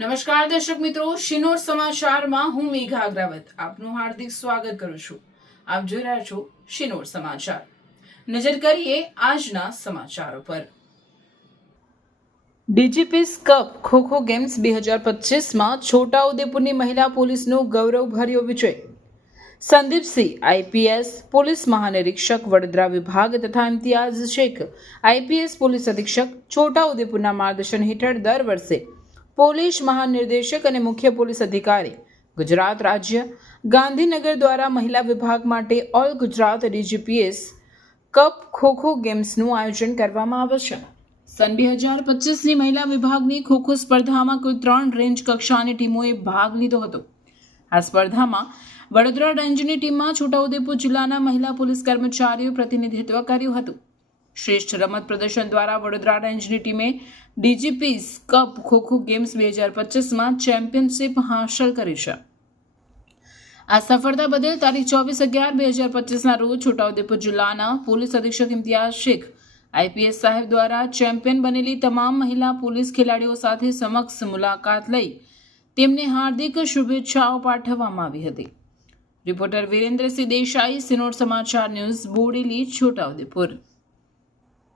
નમસ્કાર દર્શક મિત્રો, શિનોર સમાચારમાં હું મેઘા અગ્રવત આપનું હાર્દિક સ્વાગત કરું છું। આપ જોઈ રહ્યા છો શિનોર સમાચાર। નજર કરીએ આજના સમાચારો પર। ડીજીપીસ કપ ખોખો ગેમ્સ 2025માં છોટાઉદેપુરની મહિલા પોલીસનો ગૌરવભર્યો વિજય। સંદીપસિંહ આઈપીએસ પોલીસ મહાનિરીક્ષક વડોદરા વિભાગ તથા ઇમ્તિયાઝ શેખ આઈપીએસ પોલીસ અધિક્ષક છોટાઉદેપુરના માર્ગદર્શન હેઠળ દર વર્ષે પોલીસ મહાનિર્દેશક અને મુખ્ય પોલીસ અધિકારી ગુજરાત રાજ્ય ગાંધીનગર દ્વારા મહિલા વિભાગ માટે ઓલ ગુજરાત ડીજીપીએસ કપ ખોખો ગેમ્સનું આયોજન કરવામાં આવે છે। સન 2025ની મહિલા વિભાગની ખોખો સ્પર્ધામાં કુલ 3 રેન્જ કક્ષાની ટીમોએ ભાગ લીધો હતો। આ સ્પર્ધામાં વડોદરા રેન્જની ટીમમાં છોટાઉદેપુર જિલ્લાના મહિલા પોલીસ કર્મચારીઓએ પ્રતિનિધિત્વ કર્યું હતું। શ્રેષ્ઠ રમત પ્રદર્શન દ્વારા વડોદરા રેન્જની ટીમે ડીજીપીસ કપ ખોખો ગેમ્સ 2025માં ચેમ્પિયનશિપ હાંસલ કરી છે। આ સફળતા બદલ તારીખ 24/11/2025ના રોજ છોટાઉદેપુર જિલ્લાના પોલીસ અધિક્ષક ઇમ્તિયાઝ શેખ આઈપીએસ સાહેબ દ્વારા ચેમ્પિયન બનેલી તમામ મહિલા પોલીસ ખેલાડીઓ સાથે સમક્ષ મુલાકાત લઈ તેમને હાર્દિક શુભેચ્છાઓ પાઠવવામાં આવી હતી। રિપોર્ટર વિરેન્દ્રસિંહ દેસાઈ, સિનોર સમાચાર ન્યૂઝ, બોડેલી, છોટાઉદેપુર।